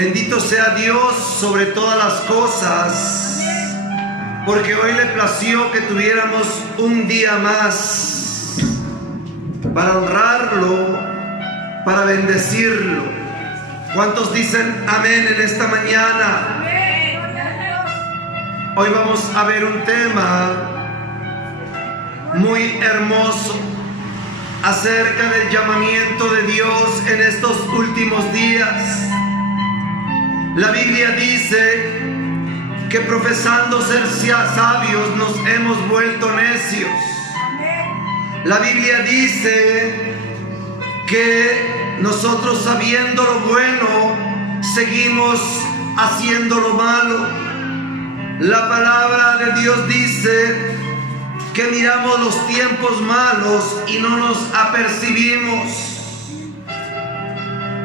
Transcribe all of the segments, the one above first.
Bendito sea Dios sobre todas las cosas, porque hoy le plació que tuviéramos un día más para honrarlo, para bendecirlo. ¿Cuántos dicen amén en esta mañana? Hoy vamos a ver un tema muy hermoso acerca del llamamiento de Dios en estos últimos días. La Biblia dice que profesando ser sabios nos hemos vuelto necios. La Biblia dice que nosotros, sabiendo lo bueno, seguimos haciendo lo malo. La palabra de Dios dice que miramos los tiempos malos y no nos apercibimos.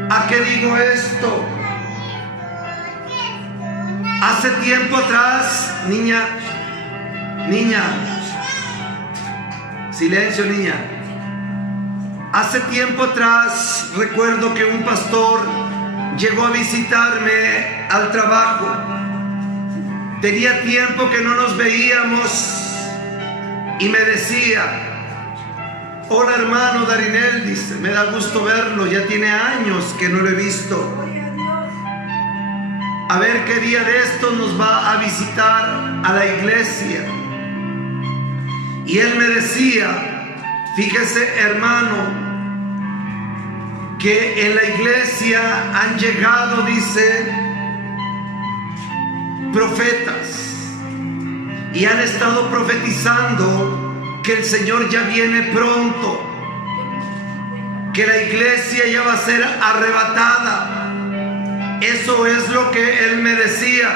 ¿A qué digo esto? Hace tiempo atrás, niña, silencio, niña. Hace tiempo atrás recuerdo que un pastor llegó a visitarme al trabajo. Tenía tiempo que no nos veíamos y me decía: hola hermano Darinel, dice, me da gusto verlo, ya tiene años que no lo he visto. A ver qué día de esto nos va a visitar a la iglesia. Y él me decía: fíjese hermano, que en la iglesia han llegado, dice, profetas y han estado profetizando que el Señor ya viene pronto, que la iglesia ya va a ser arrebatada. Eso es lo que él me decía.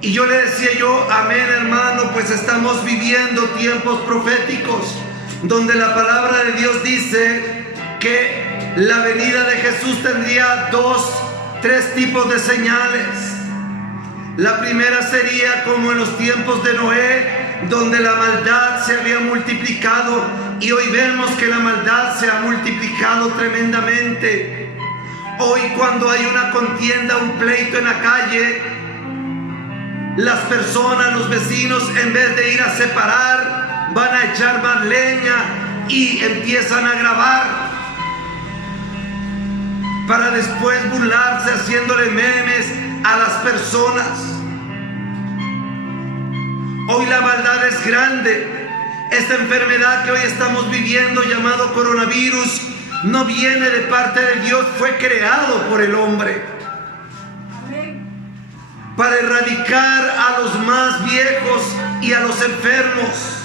Y yo le decía amén hermano, pues estamos viviendo tiempos proféticos donde la palabra de Dios dice que la venida de Jesús tendría tres tipos de señales. La primera sería como en los tiempos de Noé, donde la maldad se había multiplicado, y hoy vemos que la maldad se ha multiplicado tremendamente. Hoy, cuando hay una contienda, un pleito en la calle, las personas, los vecinos, en vez de ir a separar, van a echar más leña y empiezan a grabar para después burlarse haciéndole memes a las personas. Hoy la maldad es grande. Esta enfermedad que hoy estamos viviendo, llamado coronavirus, no viene de parte de Dios, fue creado por el hombre para erradicar a los más viejos y a los enfermos.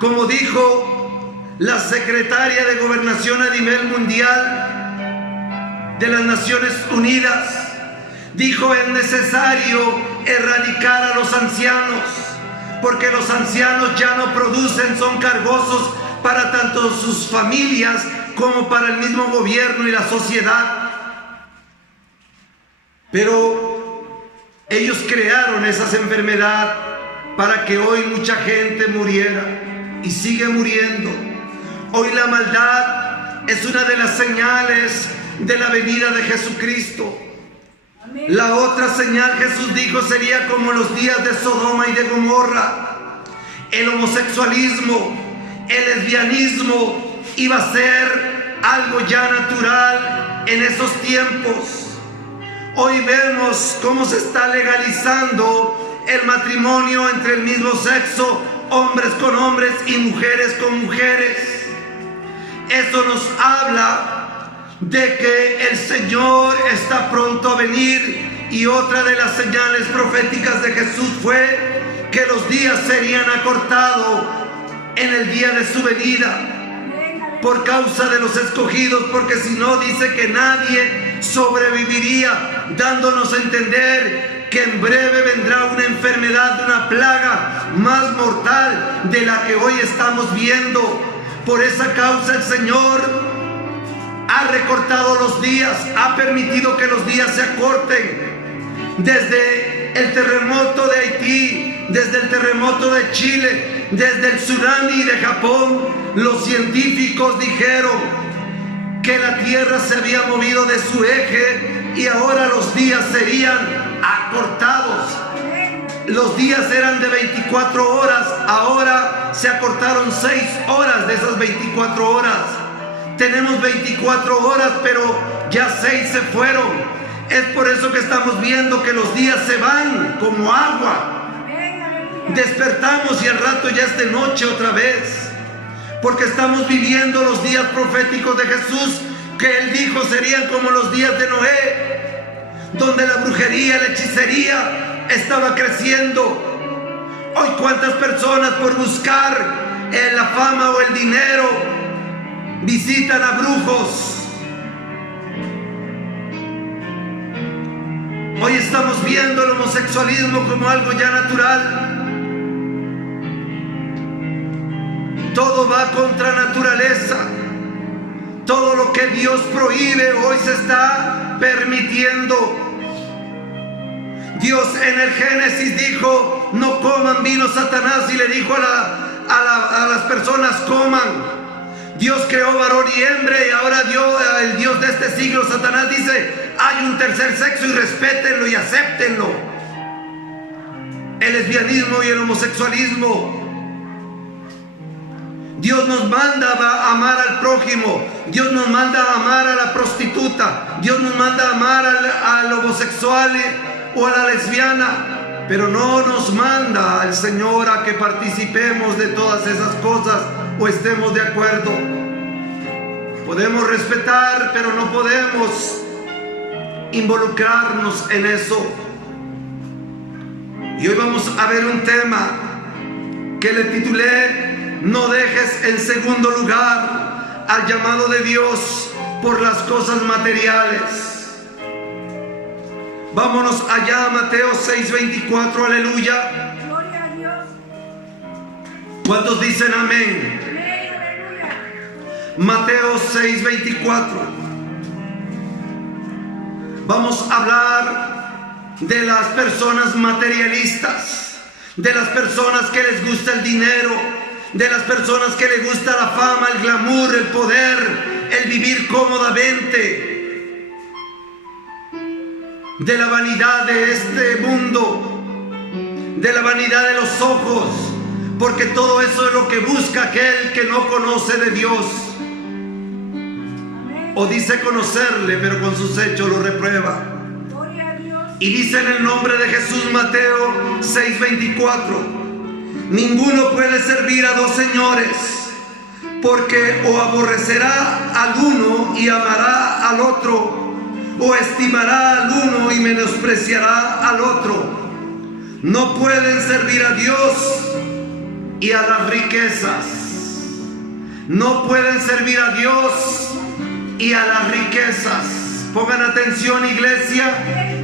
Como dijo la secretaria de Gobernación a nivel mundial de las Naciones Unidas, dijo: es necesario erradicar a los ancianos, porque los ancianos ya no producen, son cargosos para tanto sus familias como para el mismo gobierno y la sociedad. Pero ellos crearon esas enfermedades para que hoy mucha gente muriera y sigue muriendo. Hoy la maldad es una de las señales de la venida de Jesucristo. La otra señal, Jesús dijo, sería como los días de Sodoma y de Gomorra. El homosexualismo, el lesbianismo iba a ser algo ya natural en esos tiempos. Hoy vemos cómo se está legalizando el matrimonio entre el mismo sexo, hombres con hombres y mujeres con mujeres. Eso nos habla de que el Señor está pronto a venir. Y otra de las señales proféticas de Jesús fue que los días serían acortados en el día de su venida por causa de los escogidos, porque si no, dice que nadie sobreviviría, dándonos a entender que en breve vendrá una enfermedad, una plaga más mortal de la que hoy estamos viendo. Por esa causa el Señor ha recortado los días, ha permitido que los días se acorten. Desde el terremoto de Haití, desde el terremoto de Chile, desde el tsunami de Japón, los científicos dijeron que la tierra se había movido de su eje y ahora los días serían acortados. Los días eran de 24 horas, ahora se acortaron 6 horas de esas 24 horas. Tenemos 24 horas, pero ya 6 se fueron. Es por eso que estamos viendo que los días se van como agua. Despertamos y al rato ya es de noche otra vez, porque estamos viviendo los días proféticos de Jesús, que Él dijo serían como los días de Noé, donde la brujería, la hechicería estaba creciendo. Hoy cuántas personas por buscar la fama o el dinero visitan a brujos. Hoy estamos viendo el homosexualismo como algo ya natural. Todo va contra naturaleza. Todo lo que Dios prohíbe hoy se está permitiendo. Dios en el Génesis dijo: no coman vino. Satanás, y le dijo a las personas: coman. Dios creó varón y hembra, y ahora el Dios de este siglo, Satanás, dice: hay un tercer sexo y respétenlo y acéptenlo. El lesbianismo y el homosexualismo. Dios nos manda a amar al prójimo. Dios nos manda a amar a la prostituta. Dios nos manda a amar al homosexual o a la lesbiana. Pero no nos manda al Señor a que participemos de todas esas cosas o estemos de acuerdo. Podemos respetar, pero no podemos involucrarnos en eso. Y hoy vamos a ver un tema que le titulé: no dejes en segundo lugar al llamado de Dios por las cosas materiales. Vámonos allá a Mateo 6:24, aleluya. Gloria a Dios. ¿Cuántos dicen amén? Amén, aleluya. Mateo 6:24. Vamos a hablar de las personas materialistas, de las personas que les gusta el dinero, de las personas que les gusta la fama, el glamour, el poder, el vivir cómodamente, de la vanidad de este mundo, de la vanidad de los ojos, porque todo eso es lo que busca aquel que no conoce de Dios, o dice conocerle, pero con sus hechos lo reprueba. Gloria a Dios. Y dice en el nombre de Jesús, Mateo 6:24: ninguno puede servir a dos señores, porque o aborrecerá al uno y amará al otro, o estimará al uno y menospreciará al otro. No pueden servir a Dios y a las riquezas. No pueden servir a Dios y a las riquezas. Pongan atención, iglesia,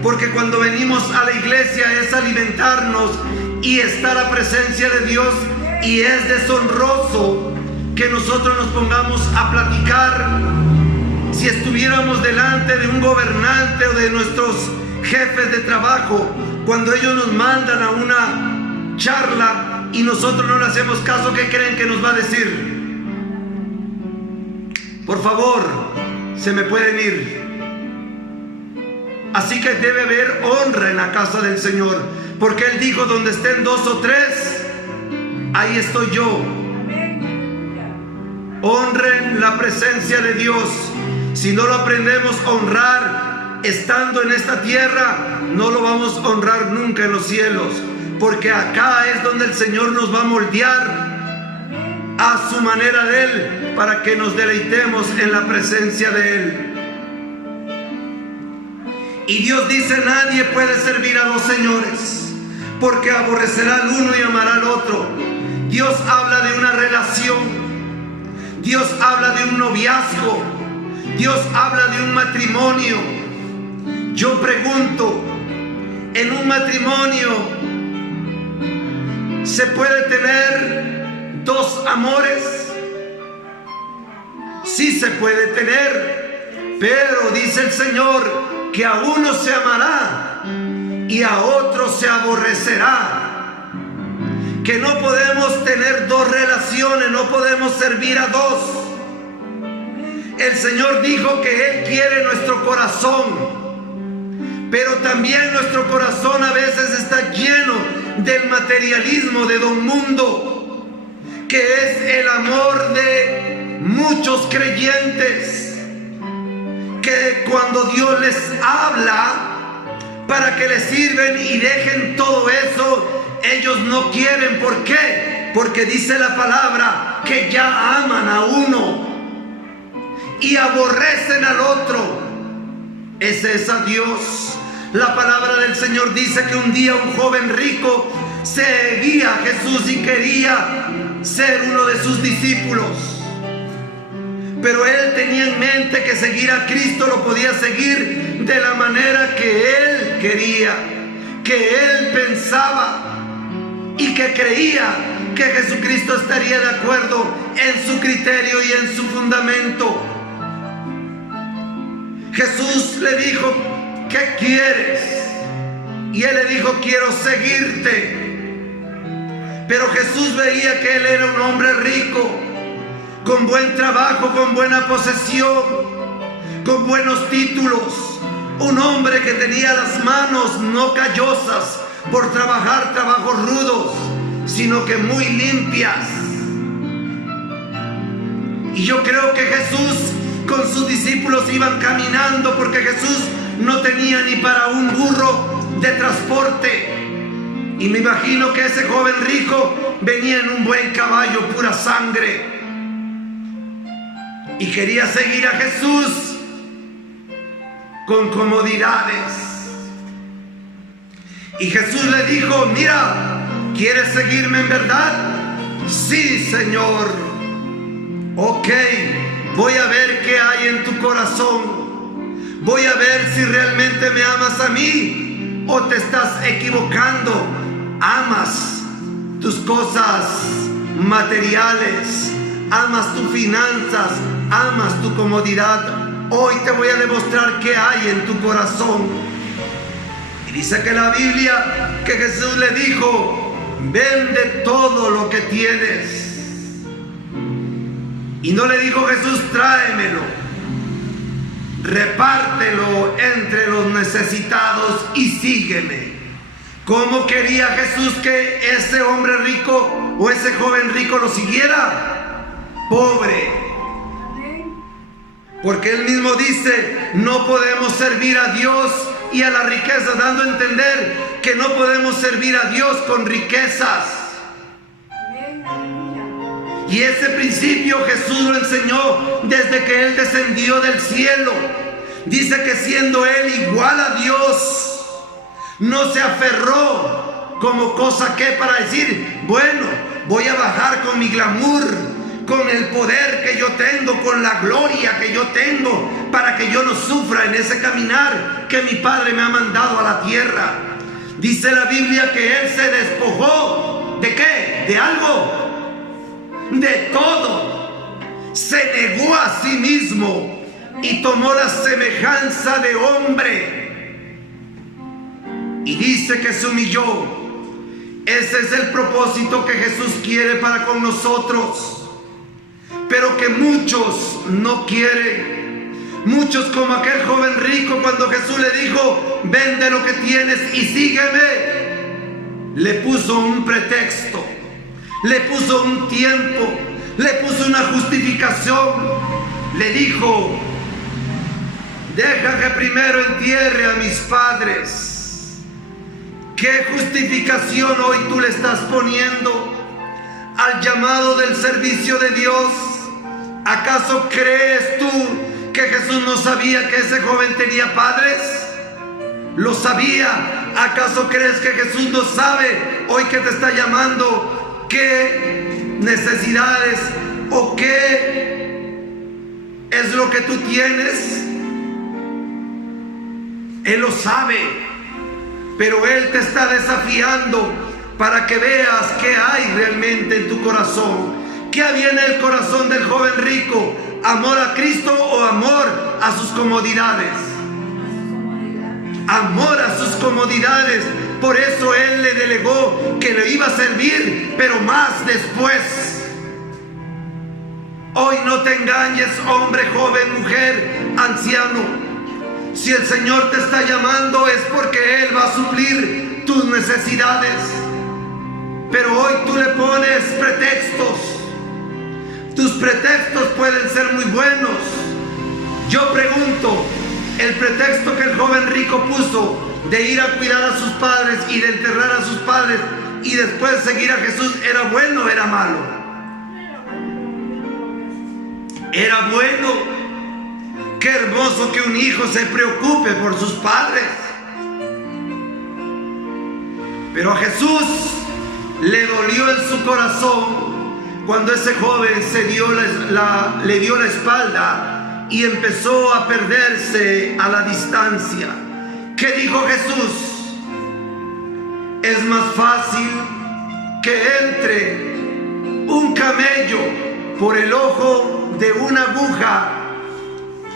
porque cuando venimos a la iglesia es alimentarnos y está la presencia de Dios, y es deshonroso que nosotros nos pongamos a platicar. Si estuviéramos delante de un gobernante o de nuestros jefes de trabajo, cuando ellos nos mandan a una charla y nosotros no le hacemos caso, ¿qué creen que nos va a decir? Por favor, se me pueden ir. Así que debe haber honra en la casa del Señor, porque Él dijo: donde estén 2 o 3, ahí estoy yo. Honren la presencia de Dios. Si no lo aprendemos a honrar estando en esta tierra, no lo vamos a honrar nunca en los cielos, porque acá es donde el Señor nos va a moldear a su manera de Él, para que nos deleitemos en la presencia de Él. Y Dios dice: nadie puede servir a dos señores, porque aborrecerá al uno y amará al otro. Dios habla de una relación. Dios habla de un noviazgo. Dios habla de un matrimonio. Yo pregunto, ¿en un matrimonio se puede tener dos amores? Sí se puede tener, pero dice el Señor que a uno se amará y a otro se aborrecerá. Que no podemos tener dos relaciones, no podemos servir a dos. el Señor dijo que Él quiere nuestro corazón, pero también nuestro corazón a veces está lleno del materialismo de don mundo, que es el amor de muchos creyentes, que cuando Dios les habla para que les sirven y dejen todo eso, ellos no quieren. ¿Por qué? Porque dice la palabra que ya aman a uno y aborrecen al otro. Ese es a Dios. La palabra del Señor dice que un día un joven rico seguía a Jesús y quería ser uno de sus discípulos, pero él tenía en mente que seguir a Cristo lo podía seguir de la manera que él quería, que él pensaba y que creía que Jesucristo estaría de acuerdo en su criterio y en su fundamento. Jesús le dijo: ¿qué quieres? Y él le dijo: quiero seguirte. Pero Jesús veía que él era un hombre rico, con buen trabajo, con buena posesión, con buenos títulos, un hombre que tenía las manos no callosas por trabajar trabajos rudos, sino que muy limpias. Y yo creo que Jesús con sus discípulos iban caminando, porque Jesús no tenía ni para un burro de transporte. Y me imagino que ese joven rico venía en un buen caballo, pura sangre, y quería seguir a Jesús con comodidades. Y Jesús le dijo: mira, ¿quieres seguirme en verdad? Sí, Señor. Ok, voy a ver qué hay en tu corazón. Voy a ver si realmente me amas a mí o te estás equivocando. Amas tus cosas materiales, amas tus finanzas, amas tu comodidad. Hoy te voy a demostrar qué hay en tu corazón. Y dice que la Biblia que Jesús le dijo: vende todo lo que tienes. Y no le dijo Jesús: tráemelo, repártelo entre los necesitados y sígueme. ¿Cómo quería Jesús que ese hombre rico o ese joven rico lo siguiera? Pobre. Porque él mismo dice: no podemos servir a Dios y a la riqueza, dando a entender que no podemos servir a Dios con riquezas. Y ese principio Jesús lo enseñó desde que Él descendió del cielo. Dice que siendo Él igual a Dios, no se aferró como cosa que para decir: bueno, voy a bajar con mi glamour, con el poder que yo tengo, con la gloria que yo tengo, para que yo no sufra en ese caminar que mi Padre me ha mandado a la tierra. Dice la Biblia que Él se despojó. ¿De qué? ¿De algo? De todo. Se negó a sí mismo y tomó la semejanza de hombre. Y dice que se humilló. Ese es el propósito que Jesús quiere para con nosotros, pero que muchos no quieren. Muchos, como aquel joven rico, cuando Jesús le dijo: vende lo que tienes y sígueme, le puso un pretexto, le puso un tiempo, le puso una justificación. Le dijo: deja que primero entierre a mis padres. ¿Qué justificación hoy tú le estás poniendo al llamado del servicio de Dios? ¿Acaso crees tú que Jesús no sabía que ese joven tenía padres? ¿Lo sabía? ¿Acaso crees que Jesús no sabe hoy que te está llamando qué necesidades o qué es lo que tú tienes? Él lo sabe. Pero Él te está desafiando para que veas qué hay realmente en tu corazón. ¿Qué había en el corazón del joven rico? ¿Amor a Cristo o amor a sus comodidades? Amor a sus comodidades. Por eso Él le delegó que le iba a servir, pero más después. Hoy no te engañes, hombre, joven, mujer, anciano. Si el Señor te está llamando es porque Él va a suplir tus necesidades. Pero hoy tú le pones pretextos. Tus pretextos pueden ser muy buenos. Yo pregunto, ¿el pretexto que el joven rico puso de ir a cuidar a sus padres y de enterrar a sus padres y después seguir a Jesús era bueno o era malo? Era bueno. Qué hermoso que un hijo se preocupe por sus padres. Pero a Jesús le dolió en su corazón cuando ese joven le dio la espalda y empezó a perderse a la distancia. ¿Qué dijo Jesús? Es más fácil que entre un camello por el ojo de una aguja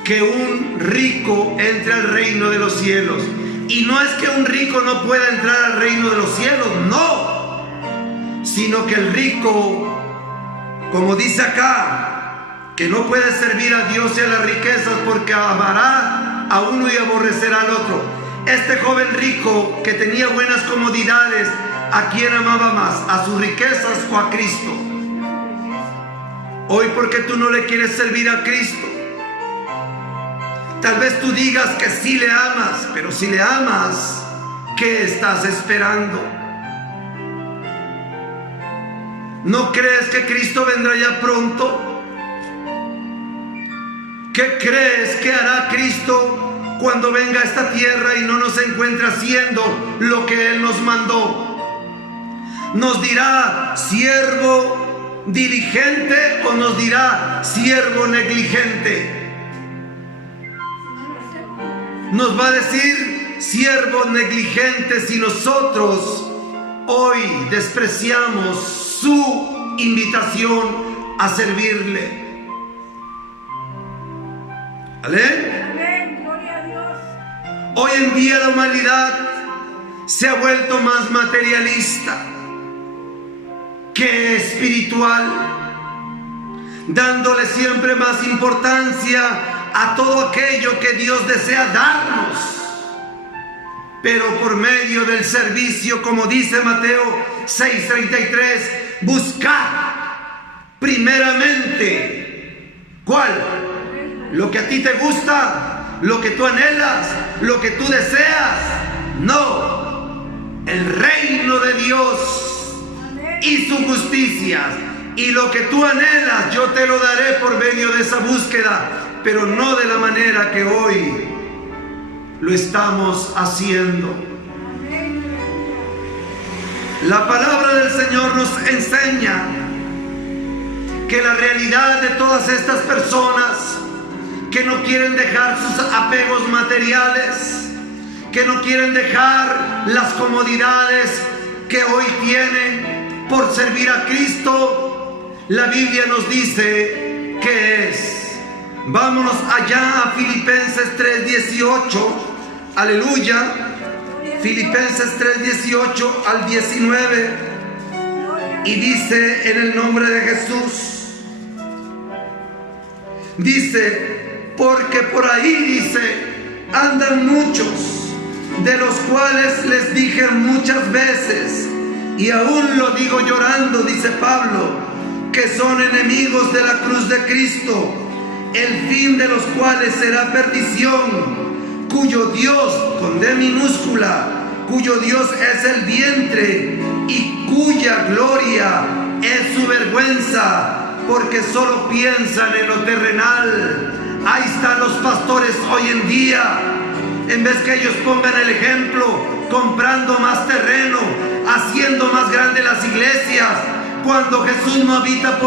que un rico entre al reino de los cielos. Y no es que un rico no pueda entrar al reino de los cielos, no, sino que el rico, como dice acá, que no puede servir a Dios y a las riquezas porque amará a uno y aborrecerá al otro. Este joven rico que tenía buenas comodidades, ¿a quién amaba más? ¿A sus riquezas o a Cristo? Hoy, ¿por qué tú no le quieres servir a Cristo? Tal vez tú digas que sí le amas, pero si le amas, ¿qué estás esperando? ¿No crees que Cristo vendrá ya pronto? ¿Qué crees que hará Cristo cuando venga a esta tierra y no nos encuentre haciendo lo que Él nos mandó? ¿Nos dirá siervo diligente o nos dirá siervo negligente? Nos va a decir siervo negligente si nosotros hoy despreciamos su invitación a servirle. ¿Amén? Amén, gloria a Dios. Hoy en día la humanidad se ha vuelto más materialista que espiritual, dándole siempre más importancia a todo aquello que Dios desea darnos, pero por medio del servicio, como dice Mateo 6:33, buscad primeramente, ¿cuál? Lo que a ti te gusta, lo que tú anhelas, lo que tú deseas. No, el reino de Dios y su justicia. Y lo que tú anhelas, yo te lo daré por medio de esa búsqueda, pero no de la manera que hoy lo estamos haciendo. La palabra del Señor nos enseña que la realidad de todas estas personas que no quieren dejar sus apegos materiales, que no quieren dejar las comodidades que hoy tienen por servir a Cristo, la Biblia nos dice que es. Vámonos allá a Filipenses 3:18, aleluya, Filipenses 3:18 al 19, y dice en el nombre de Jesús, dice, porque por ahí, dice, andan muchos, de los cuales les dije muchas veces, y aún lo digo llorando, dice Pablo, que son enemigos de la cruz de Cristo, el fin de los cuales será perdición, cuyo Dios, con D minúscula, cuyo Dios es el vientre y cuya gloria es su vergüenza, porque solo piensan en lo terrenal. Ahí están los pastores hoy en día, en vez que ellos pongan el ejemplo, comprando más terreno, haciendo más grandes las iglesias, cuando Jesús no habita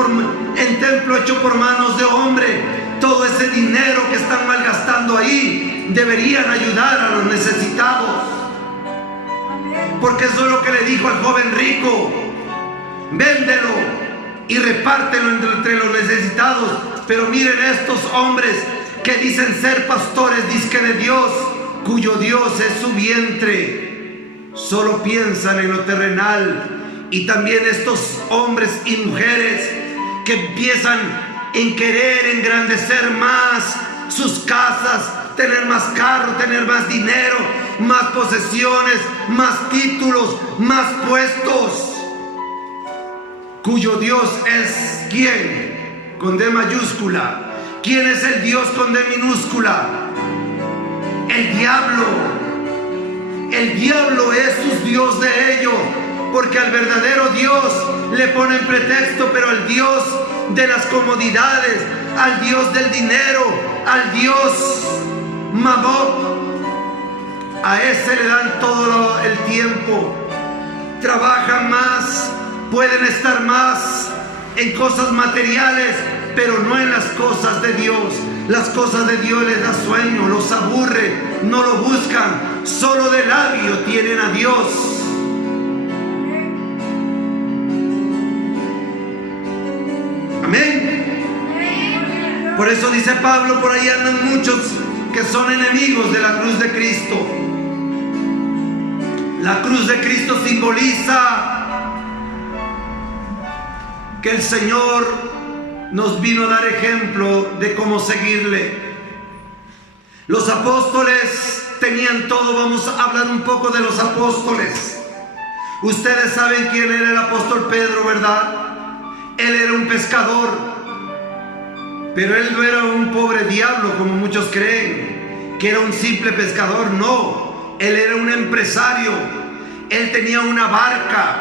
en templo hecho por manos de hombre. Todo ese dinero que están malgastando ahí deberían ayudar a los necesitados, porque eso es lo que le dijo al joven rico: véndelo y repártelo entre los necesitados. Pero miren estos hombres que dicen ser pastores, dizque de Dios, cuyo Dios es su vientre, solo piensan en lo terrenal. Y también estos hombres y mujeres que empiezan en querer engrandecer más sus casas, tener más carro, tener más dinero, más posesiones, más títulos, más puestos, cuyo Dios es ¿quién? Con D mayúscula. ¿Quién es el Dios con D minúscula? El diablo. El diablo es su Dios de ellos, porque al verdadero Dios le ponen pretexto, pero al Dios de las comodidades, al Dios del dinero, al Dios Mamón, a ese le dan todo el tiempo. Trabajan más, pueden estar más en cosas materiales, pero no en las cosas de Dios. Las cosas de Dios les da sueño, los aburre, no lo buscan, solo de labio tienen a Dios. Amén. Por eso dice Pablo, por ahí andan muchos que son enemigos de la cruz de Cristo. La cruz de Cristo simboliza que el Señor nos vino a dar ejemplo de cómo seguirle. Los apóstoles tenían todo. Vamos a hablar un poco de los apóstoles. Ustedes saben quién era el apóstol Pedro, ¿verdad? Él era un pescador, pero él no era un pobre diablo como muchos creen, que era un simple pescador. No, él era un empresario. Él tenía una barca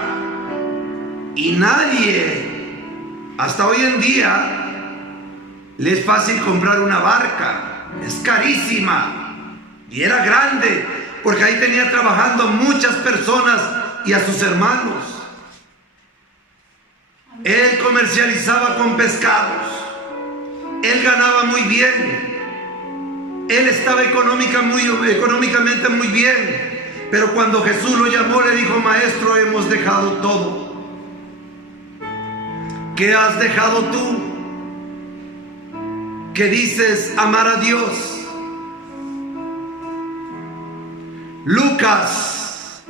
y nadie, hasta hoy en día, le es fácil comprar una barca. Es carísima y era grande, porque ahí tenía trabajando muchas personas y a sus hermanos. Él comercializaba con pescados. Él ganaba muy bien. Él estaba económicamente muy bien. Pero cuando Jesús lo llamó, le dijo: maestro, hemos dejado todo. ¿Qué has dejado tú? ¿Qué dices amar a Dios? Lucas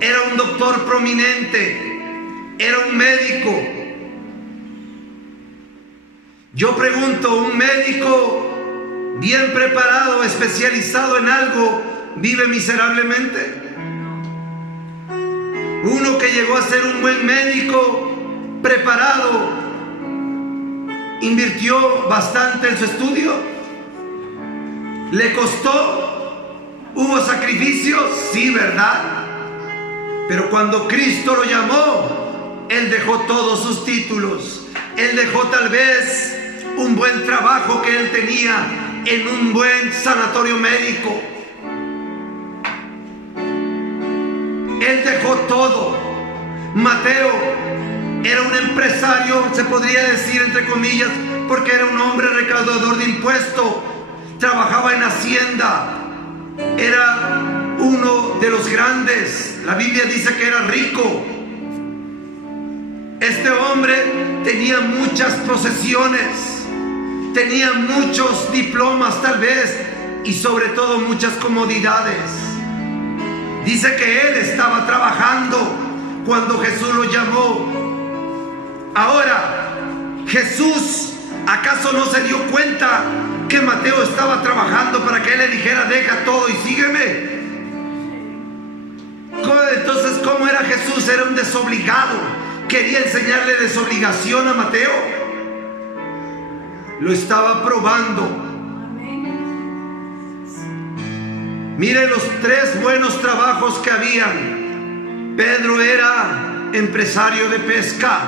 era un doctor prominente, era un médico. Yo pregunto, ¿un médico bien preparado, especializado en algo, vive miserablemente? Uno que llegó a ser un buen médico, preparado, invirtió bastante en su estudio, le costó, hubo sacrificios, sí, ¿verdad? Pero cuando Cristo lo llamó, Él dejó todos sus títulos. Él dejó tal vez un buen trabajo que él tenía en un buen sanatorio médico. Él dejó todo. Mateo era un empresario, se podría decir entre comillas, porque era un hombre recaudador de impuestos, trabajaba en hacienda, era uno de los grandes. La Biblia dice que era rico. Este hombre tenía muchas posesiones, tenía muchos diplomas tal vez, y sobre todo muchas comodidades. Dice que él estaba trabajando cuando Jesús lo llamó. Ahora, Jesús, ¿acaso no se dio cuenta que Mateo estaba trabajando para que él le dijera: deja todo y sígueme? Entonces, ¿cómo era Jesús? Era un desobligado. Quería enseñarle desobligación a Mateo. Lo estaba probando. Mire los 3 buenos trabajos que habían. Pedro era empresario de pesca.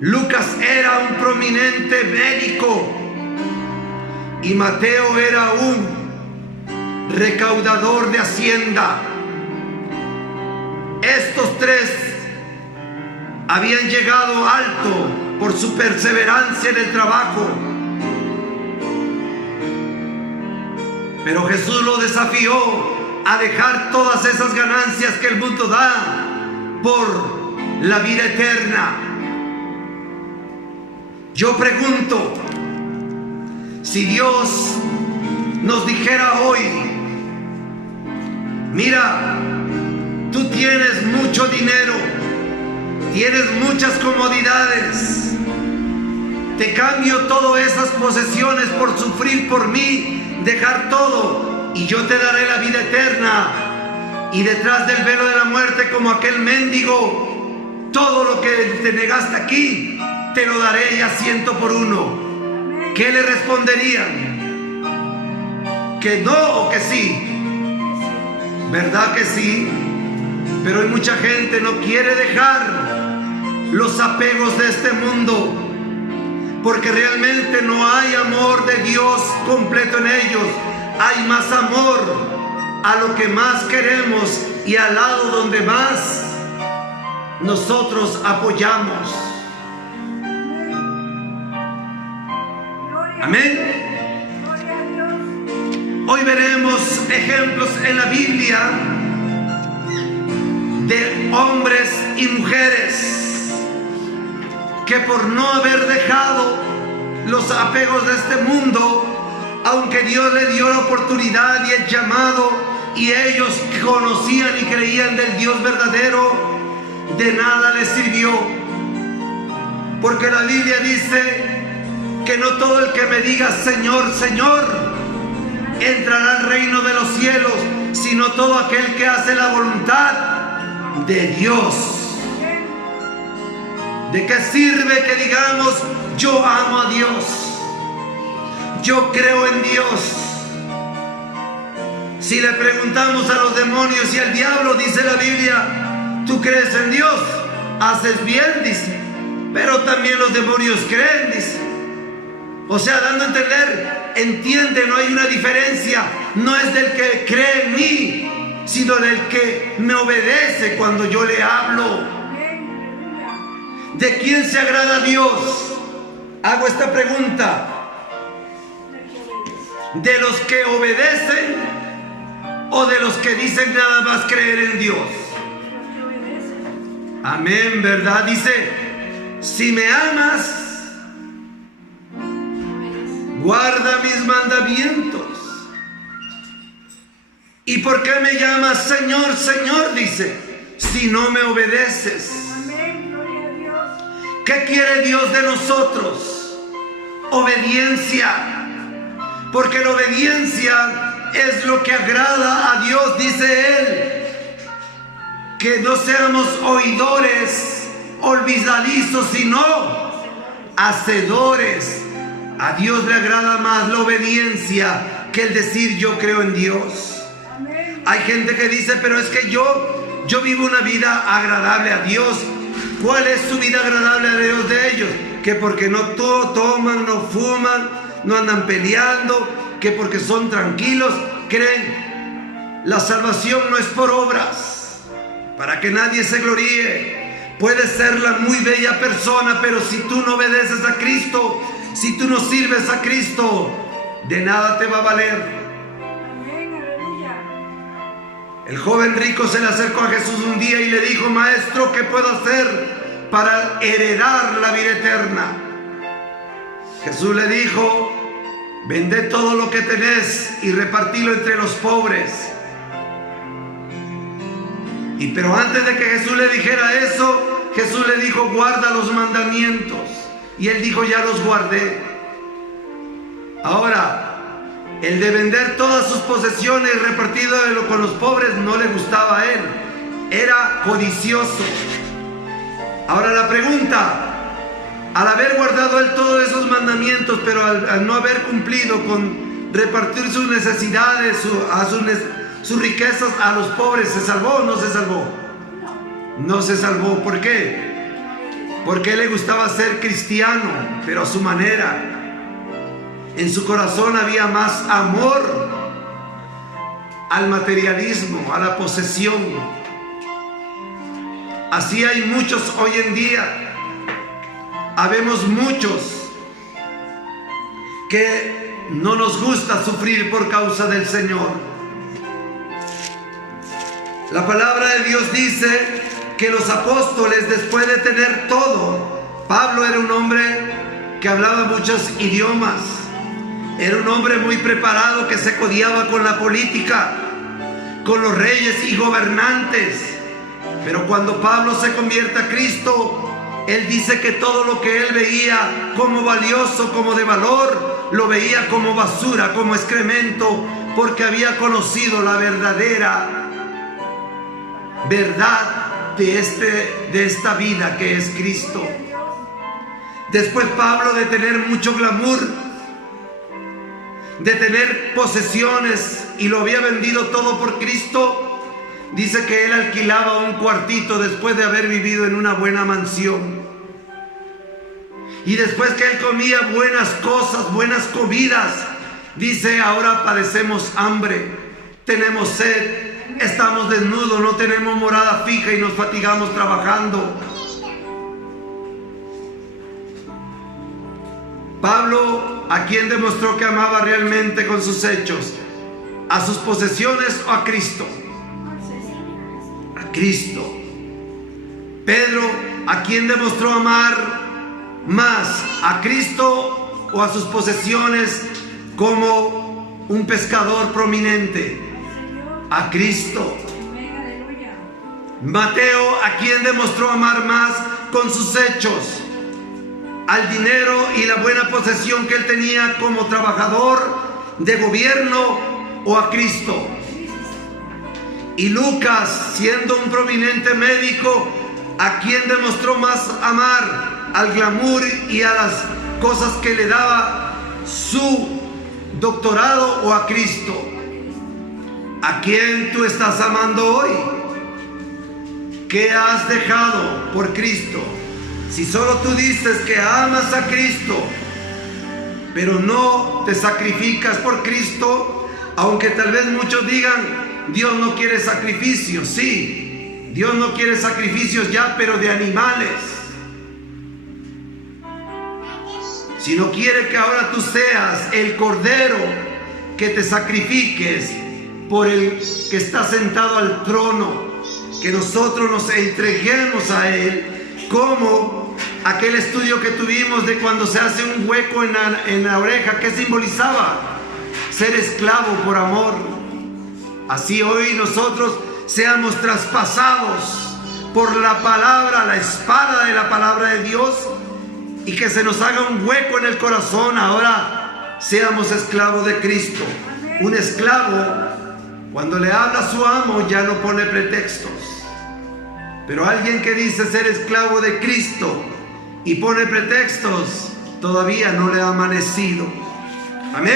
Lucas era un prominente médico. Y Mateo era un recaudador de hacienda. Estos 3 habían llegado alto por su perseverancia en el trabajo. Pero Jesús lo desafió a dejar todas esas ganancias que el mundo da por la vida eterna. Yo pregunto, si Dios nos dijera hoy: mira, tú tienes mucho dinero, tienes muchas comodidades, te cambio todas esas posesiones por sufrir por mí, dejar todo, y yo te daré la vida eterna. Y detrás del velo de la muerte, como aquel mendigo, todo lo que te negaste aquí, te lo daré ya 100 por 1. ¿Qué le responderían? ¿Que no o que sí? ¿Verdad que sí? Pero hay mucha gente no quiere dejar los apegos de este mundo, porque realmente no hay amor de Dios completo en ellos. Hay más amor a lo que más queremos y al lado donde más nosotros apoyamos. Amén. Hoy veremos ejemplos en la Biblia de hombres y mujeres que por no haber dejado los apegos de este mundo, aunque Dios le dio la oportunidad y el llamado, y ellos conocían y creían del Dios verdadero, de nada les sirvió. Porque la Biblia dice que no todo el que me diga Señor, Señor, entrará al reino de los cielos, sino todo aquel que hace la voluntad de Dios. ¿De qué sirve que digamos yo amo a Dios, yo creo en Dios? Si le preguntamos a los demonios y al diablo, dice la Biblia, ¿tú crees en Dios? Haces bien, dice. Pero también los demonios creen, dice. O sea, dando a entender, entiende, no hay una diferencia. No es del que cree en mí, sino del que me obedece cuando yo le hablo. ¿De quién se agrada Dios? Hago esta pregunta. ¿De los que obedecen o de los que dicen nada más creer en Dios? Amén, ¿verdad? Dice, si me amas, guarda mis mandamientos. ¿Y por qué me llamas Señor, Señor? Dice, si no me obedeces. ¿Qué quiere Dios de nosotros? Obediencia. Porque la obediencia es lo que agrada a Dios, dice Él. Que no seamos oidores olvidadizos, sino hacedores. A Dios le agrada más la obediencia que el decir yo creo en Dios. Hay gente que dice, pero es que yo vivo una vida agradable a Dios. ¿Cuál es su vida agradable a Dios de ellos? Que porque no toman, no fuman, no andan peleando, que porque son tranquilos, creen. La salvación no es por obras, para que nadie se gloríe. Puedes ser la muy bella persona, pero si tú no obedeces a Cristo, si tú no sirves a Cristo, de nada te va a valer. El joven rico se le acercó a Jesús un día y le dijo, Maestro, ¿qué puedo hacer para heredar la vida eterna? Jesús le dijo, vende todo lo que tenés y repartilo entre los pobres. Pero antes de que Jesús le dijera eso, Jesús le dijo, guarda los mandamientos. Y él dijo, ya los guardé. Ahora, el de vender todas sus posesiones y repartirlo con los pobres no le gustaba a él. Era codicioso. Ahora la pregunta, al haber guardado él todos esos mandamientos, pero al no haber cumplido con repartir sus necesidades, sus riquezas a los pobres, ¿se salvó o no se salvó? No se salvó. ¿Por qué? Porque a él le gustaba ser cristiano, pero a su manera. En su corazón había más amor al materialismo, a la posesión. Así hay muchos hoy en día. Habemos muchos que no nos gusta sufrir por causa del Señor. La palabra de Dios dice que los apóstoles, después de tener todo, Pablo era un hombre que hablaba muchos idiomas. Era un hombre muy preparado que se codiaba con la política, con los reyes y gobernantes. Pero cuando Pablo se convierte a Cristo, Él dice que todo lo que él veía como valioso, como de valor, lo veía como basura, como excremento, porque había conocido la verdadera verdad de esta vida que es Cristo. Después Pablo, de tener mucho glamour, de tener posesiones, y lo había vendido todo por Cristo, dice que él alquilaba un cuartito después de haber vivido en una buena mansión. Y después que él comía buenas cosas, buenas comidas, dice: ahora padecemos hambre, tenemos sed, estamos desnudos, no tenemos morada fija y nos fatigamos trabajando. Pablo, ¿a quién demostró que amaba realmente con sus hechos? ¿A sus posesiones o a Cristo? A Cristo. Pedro, ¿a quién demostró amar más? ¿A Cristo o a sus posesiones como un pescador prominente? A Cristo. Mateo, ¿a quién demostró amar más con sus hechos? ¿Al dinero y la buena posesión que él tenía como trabajador de gobierno o a Cristo? Y Lucas, siendo un prominente médico, ¿a quién demostró más amar? ¿Al glamour y a las cosas que le daba su doctorado o a Cristo? ¿A quién tú estás amando hoy? ¿Qué has dejado por Cristo? Si solo tú dices que amas a Cristo, pero no te sacrificas por Cristo, aunque tal vez muchos digan: Dios no quiere sacrificios. Sí, Dios no quiere sacrificios ya, pero de animales. Sino quiere que ahora tú seas el cordero, que te sacrifiques por el que está sentado al trono, que nosotros nos entreguemos a Él, como aquel estudio que tuvimos de cuando se hace un hueco en la oreja. ¿Qué simbolizaba? Ser esclavo por amor. Así hoy nosotros seamos traspasados por la palabra, la espada de la palabra de Dios, y que se nos haga un hueco en el corazón. Ahora seamos esclavos de Cristo. Un esclavo, cuando le habla a su amo, ya no pone pretextos. Pero alguien que dice ser esclavo de Cristo y pone pretextos, todavía no le ha amanecido. Amén.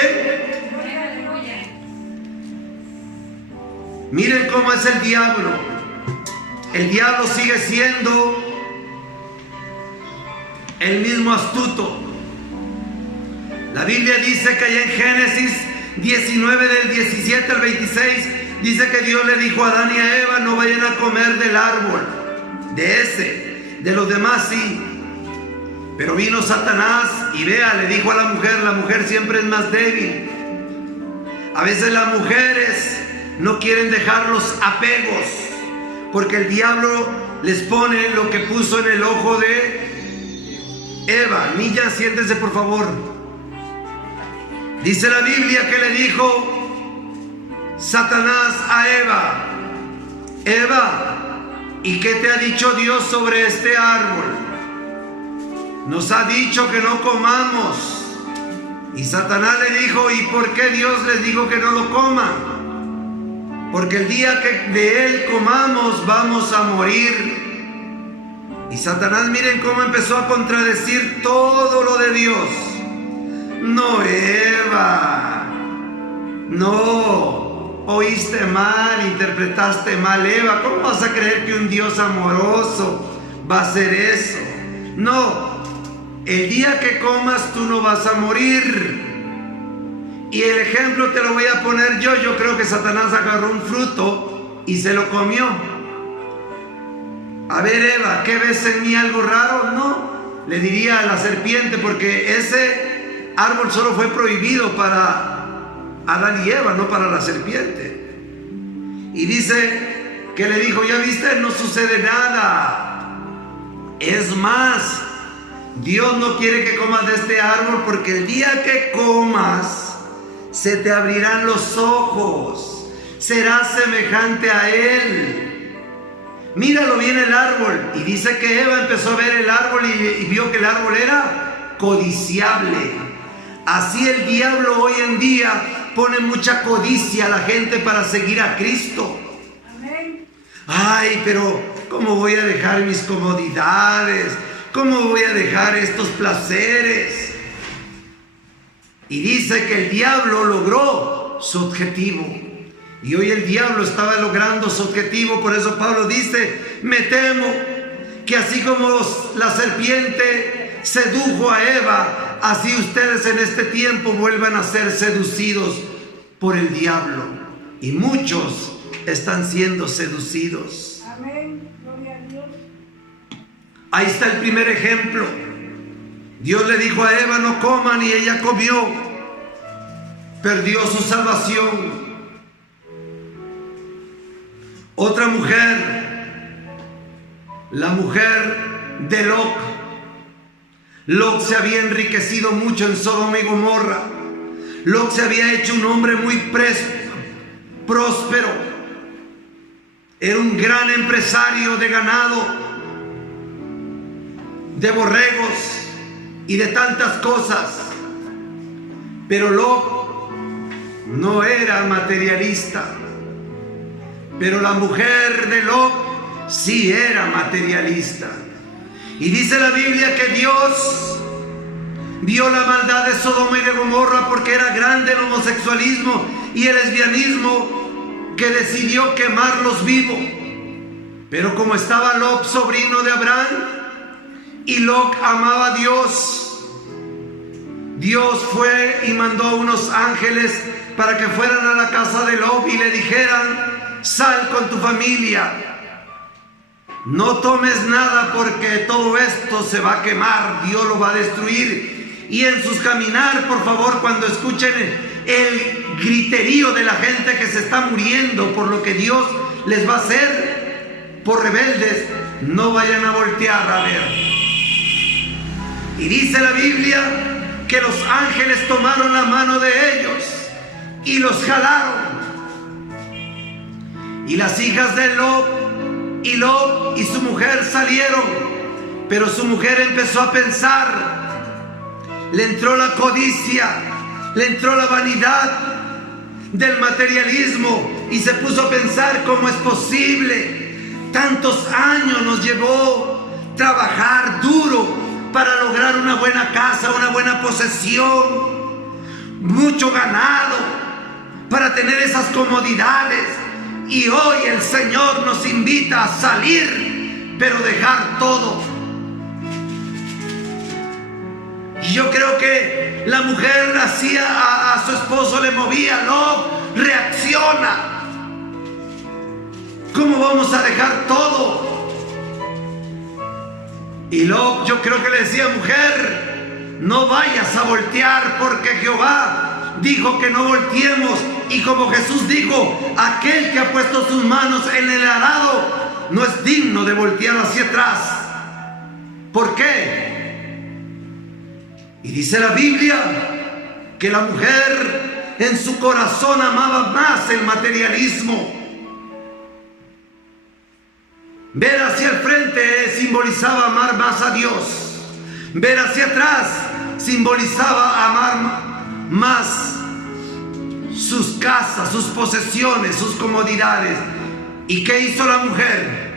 Miren cómo es el diablo. El diablo sigue siendo el mismo astuto. La Biblia dice que allá en Génesis 19, del 17 al 26, dice que Dios le dijo a Adán y a Eva: no vayan a comer del árbol, de los demás sí. Pero vino Satanás y vea, le dijo a la mujer siempre es más débil. A veces las mujeres no quieren dejar los apegos, porque el diablo les pone lo que puso en el ojo de Eva. Niña, siéntese por favor. Dice la Biblia que le dijo Satanás a Eva: Eva, ¿y qué te ha dicho Dios sobre este árbol? Nos ha dicho que no comamos. Y Satanás le dijo: ¿y por qué Dios les dijo que no lo coman? Porque el día que de él comamos vamos a morir. Y Satanás, miren cómo empezó a contradecir todo lo de Dios. No, Eva, no, oíste mal, interpretaste mal, Eva. ¿Cómo vas a creer que un Dios amoroso va a hacer eso? No, el día que comas tú no vas a morir. Y el ejemplo te lo voy a poner yo. Yo creo que Satanás agarró un fruto y se lo comió. A ver, Eva, ¿qué ves en mí algo raro? No, le diría a la serpiente, porque ese árbol solo fue prohibido para Adán y Eva, no para la serpiente. Y dice que le dijo: ya viste, no sucede nada. Es más, Dios no quiere que comas de este árbol, porque el día que comas se te abrirán los ojos, serás semejante a Él. míralo bien el árbol. Y dice que Eva empezó a ver el árbol y vio que el árbol era codiciable. Así el diablo hoy en día pone mucha codicia a la gente para seguir a Cristo. Amén. Ay, pero ¿cómo voy a dejar mis comodidades? ¿Cómo voy a dejar estos placeres? Y dice que el diablo logró su objetivo. Y hoy el diablo estaba logrando su objetivo. Por eso Pablo dice: me temo que así como la serpiente sedujo a Eva, así ustedes en este tiempo vuelvan a ser seducidos por el diablo. Y muchos están siendo seducidos. Amén. Gloria a Dios. Ahí está el primer ejemplo. Dios le dijo a Eva: no coman, y ella comió. Perdió su salvación. Otra mujer, la mujer de Lot. Lot se había enriquecido mucho en Sodoma y Gomorra. Lot se había hecho un hombre muy próspero. Era un gran empresario de ganado, de borregos y de tantas cosas. Pero Lot no era materialista. Pero la mujer de Lot sí era materialista. Y dice la Biblia que Dios vio la maldad de Sodoma y de Gomorra, porque era grande el homosexualismo y el lesbianismo, que decidió quemarlos vivos. Pero como estaba Lot, sobrino de Abraham, y Lot amaba a Dios, Dios fue y mandó unos ángeles para que fueran a la casa de Lot y le dijeran: sal con tu familia, no tomes nada, porque todo esto se va a quemar, Dios lo va a destruir. Y en sus caminar, por favor, cuando escuchen el griterío de la gente que se está muriendo por lo que Dios les va a hacer por rebeldes, no vayan a voltear a ver. Y dice la Biblia que los ángeles tomaron la mano de ellos y los jalaron. Y las hijas de Lot y su mujer salieron, pero su mujer empezó a pensar, le entró la codicia, le entró la vanidad del materialismo y se puso a pensar: ¿cómo es posible? Tantos años nos llevó trabajar duro para lograr una buena casa, una buena posesión, mucho ganado, para tener esas comodidades. Y hoy el Señor nos invita a salir, pero dejar todo. Y yo creo que la mujer hacía a su esposo, le movía: no, reacciona. ¿Cómo vamos a dejar todo? Y Lot, yo creo que le decía: mujer, no vayas a voltear, porque Jehová dijo que no volteemos. Y como Jesús dijo: aquel que ha puesto sus manos en el arado no es digno de voltear hacia atrás. ¿Por qué? Y dice la Biblia que la mujer en su corazón amaba más el materialismo. Ver hacia el frente simbolizaba amar más a Dios. Ver hacia atrás simbolizaba amar más sus casas, sus posesiones, sus comodidades. ¿Y qué hizo la mujer?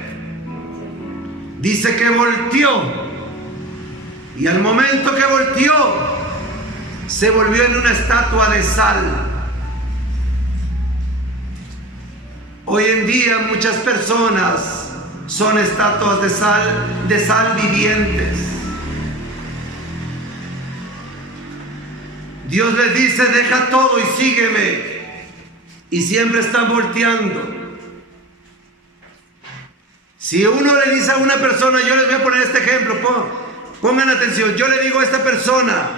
Dice que volteó. Y al momento que volteó, se volvió en una estatua de sal. Hoy en día muchas personas son estatuas de sal vivientes. Dios les dice: deja todo y sígueme. Y siempre están volteando. Si uno le dice a una persona, yo les voy a poner este ejemplo, pongan atención. Yo le digo a esta persona: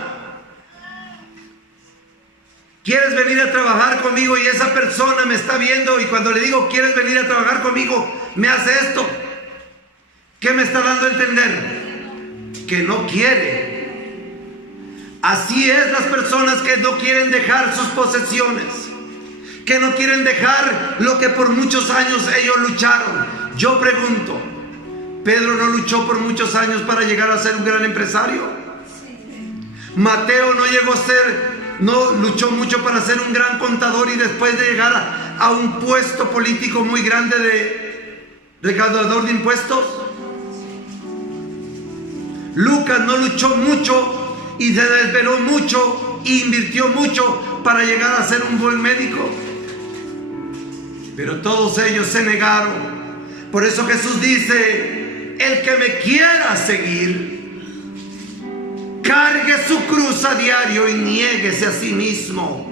¿quieres venir a trabajar conmigo? Y esa persona me está viendo, y cuando le digo: ¿quieres venir a trabajar conmigo?, me hace esto. ¿Qué me está dando a entender? Que no quiere. Así es las personas que no quieren dejar sus posesiones, que no quieren dejar lo que por muchos años ellos lucharon, Yo pregunto, ¿Pedro no luchó por muchos años para llegar a ser un gran empresario? Mateo no luchó mucho para ser un gran contador y después de llegar a un puesto político muy grande de recaudador de impuestos. Lucas no luchó mucho y se desveló mucho e invirtió mucho para llegar a ser un buen médico. Pero todos ellos se negaron. Por eso Jesús dice: el que me quiera seguir, cargue su cruz a diario y niéguese a sí mismo.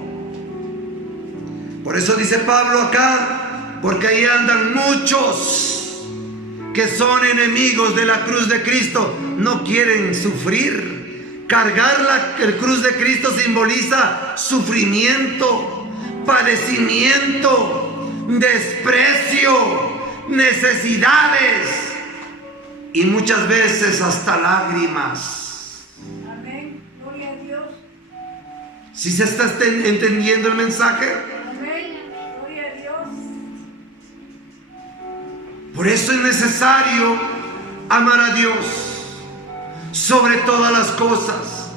Por eso dice Pablo acá, porque ahí andan muchos que son enemigos de la cruz de Cristo, no quieren sufrir. Cargar la cruz de Cristo simboliza sufrimiento, padecimiento, desprecio, necesidades y muchas veces hasta lágrimas. Amén. Gloria a Dios. ¿Sí se está entendiendo el mensaje? Amén. Gloria a Dios. Por eso es necesario amar a Dios sobre todas las cosas.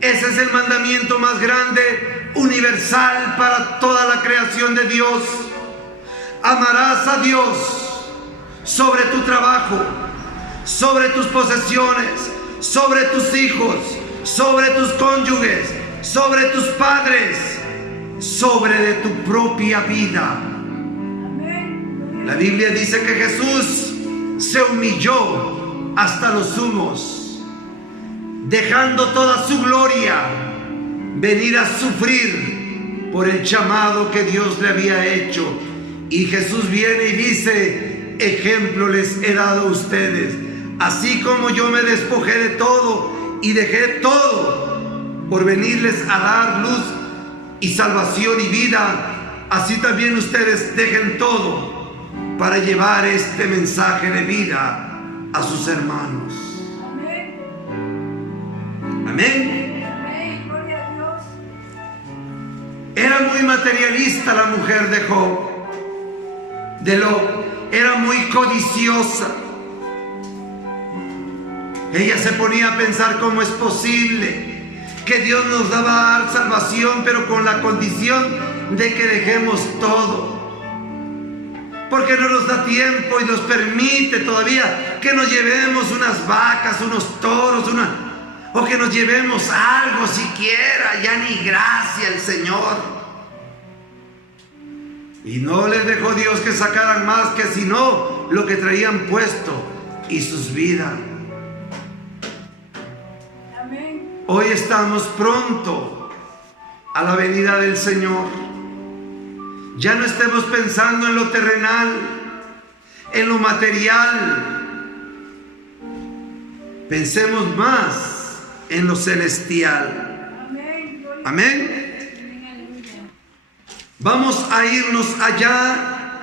Ese es el mandamiento más grande, universal para toda la creación de Dios. Amarás a Dios sobre tu trabajo, sobre tus posesiones, sobre tus hijos, sobre tus cónyuges, sobre tus padres, sobre de tu propia vida. La Biblia dice que Jesús se humilló hasta los humos, dejando toda su gloria, venir a sufrir por el llamado que Dios le había hecho. Y Jesús viene y dice: ejemplo les he dado a ustedes. Así como yo me despojé de todo y dejé todo por venirles a dar luz y salvación y vida, así también ustedes dejen todo para llevar este mensaje de vida a sus hermanos. Amén. Amén. Amén. Gloria a Dios. Era muy materialista la mujer de Job. Era muy codiciosa. Ella se ponía a pensar cómo es posible que Dios nos va a dar salvación, pero con la condición de que dejemos todo. Porque no nos da tiempo y nos permite todavía que nos llevemos unas vacas, unos toros, o que nos llevemos algo siquiera, ya ni gracia al Señor. Y no les dejó Dios que sacaran más que sino lo que traían puesto y sus vidas. Amén. Hoy estamos pronto a la venida del Señor. Ya no estemos pensando en lo terrenal, en lo material. Pensemos más en lo celestial. Amén. Gloria a Amén. Vamos a irnos allá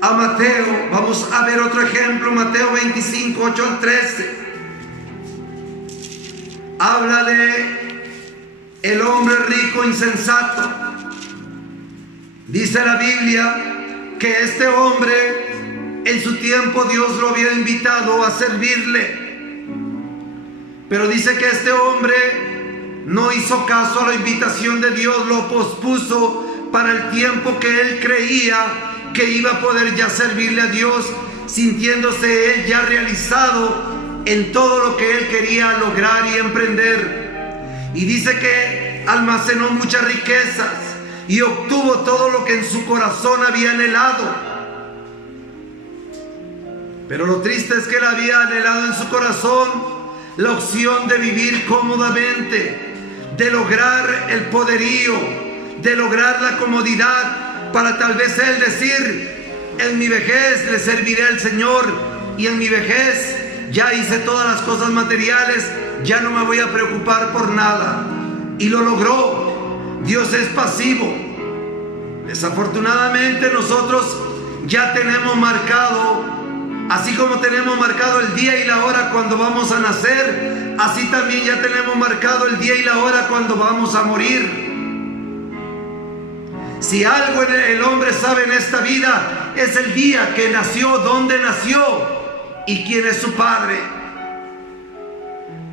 a Mateo. Vamos a ver otro ejemplo. Mateo 25, 8 al 13. Habla de el hombre rico insensato. Dice la Biblia que este hombre en su tiempo Dios lo había invitado a servirle, pero dice que este hombre no hizo caso a la invitación de Dios, lo pospuso para el tiempo que él creía que iba a poder ya servirle a Dios, sintiéndose él ya realizado en todo lo que él quería lograr y emprender. Y dice que almacenó muchas riquezas y obtuvo todo lo que en su corazón había anhelado. Pero lo triste es que él había anhelado en su corazón la opción de vivir cómodamente, de lograr el poderío, de lograr la comodidad, para tal vez él decir: en mi vejez le serviré al Señor, y en mi vejez ya hice todas las cosas materiales, ya no me voy a preocupar por nada. Y lo logró. Dios es pasivo. Desafortunadamente nosotros ya tenemos marcado, así como tenemos marcado el día y la hora cuando vamos a nacer, así también ya tenemos marcado el día y la hora cuando vamos a morir. Si algo el hombre sabe en esta vida, es el día que nació, dónde nació y quién es su padre.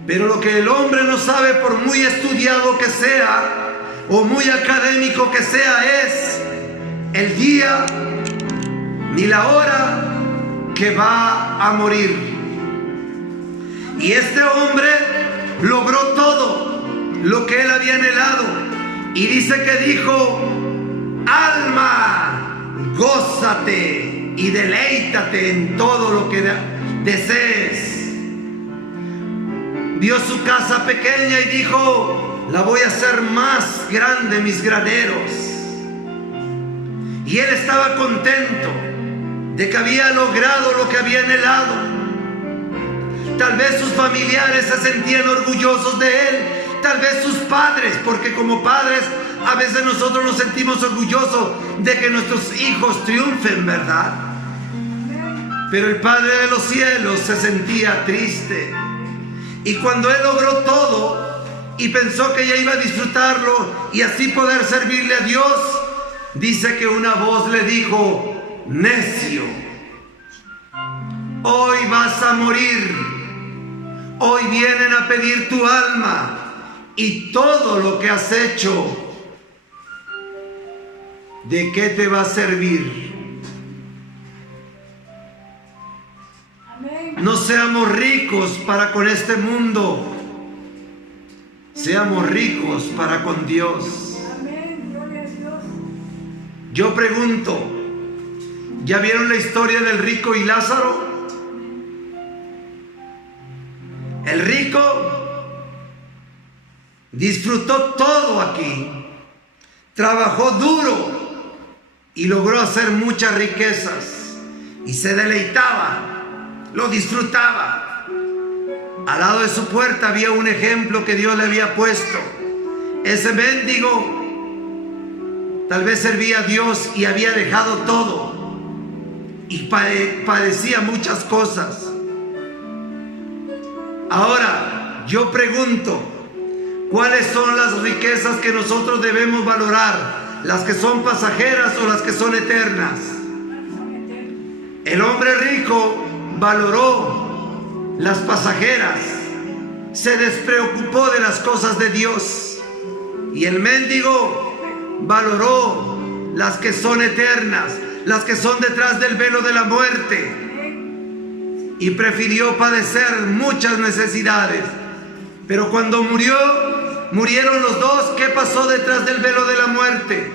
Pero lo que el hombre no sabe, por muy estudiado que sea o muy académico que sea, es el día ni la hora que va a morir. Y este hombre logró todo lo que él había anhelado. Y dice que dijo: alma, gózate y deleítate en todo lo que desees. Vio su casa pequeña y dijo: la voy a hacer más grande, mis graneros. Y él estaba contento de que había logrado lo que había anhelado. Tal vez sus familiares se sentían orgullosos de él, tal vez sus padres, porque como padres a veces nosotros nos sentimos orgullosos de que nuestros hijos triunfen, ¿verdad? Pero el Padre de los cielos se sentía triste. Y cuando él logró todo y pensó que ya iba a disfrutarlo y así poder servirle a Dios, dice que una voz le dijo: necio, hoy vas a morir. Hoy vienen a pedir tu alma y todo lo que has hecho. ¿De qué te va a servir? Amén. No seamos ricos para con este mundo. Seamos ricos para con Dios. Amén. Gloria a Dios. Yo pregunto, ¿ya vieron la historia del rico y Lázaro? El rico disfrutó todo aquí, trabajó duro y logró hacer muchas riquezas y se deleitaba, lo disfrutaba. Al lado de su puerta había un ejemplo que Dios le había puesto. Ese mendigo tal vez servía a Dios y había dejado todo y padecía muchas cosas. Ahora, yo pregunto, ¿cuáles son las riquezas que nosotros debemos valorar? ¿Las que son pasajeras o las que son eternas? El hombre rico valoró las pasajeras, se despreocupó de las cosas de Dios. Y el mendigo valoró las que son eternas, las que son detrás del velo de la muerte. Y prefirió padecer muchas necesidades. Pero cuando murieron los dos, ¿qué pasó detrás del velo de la muerte?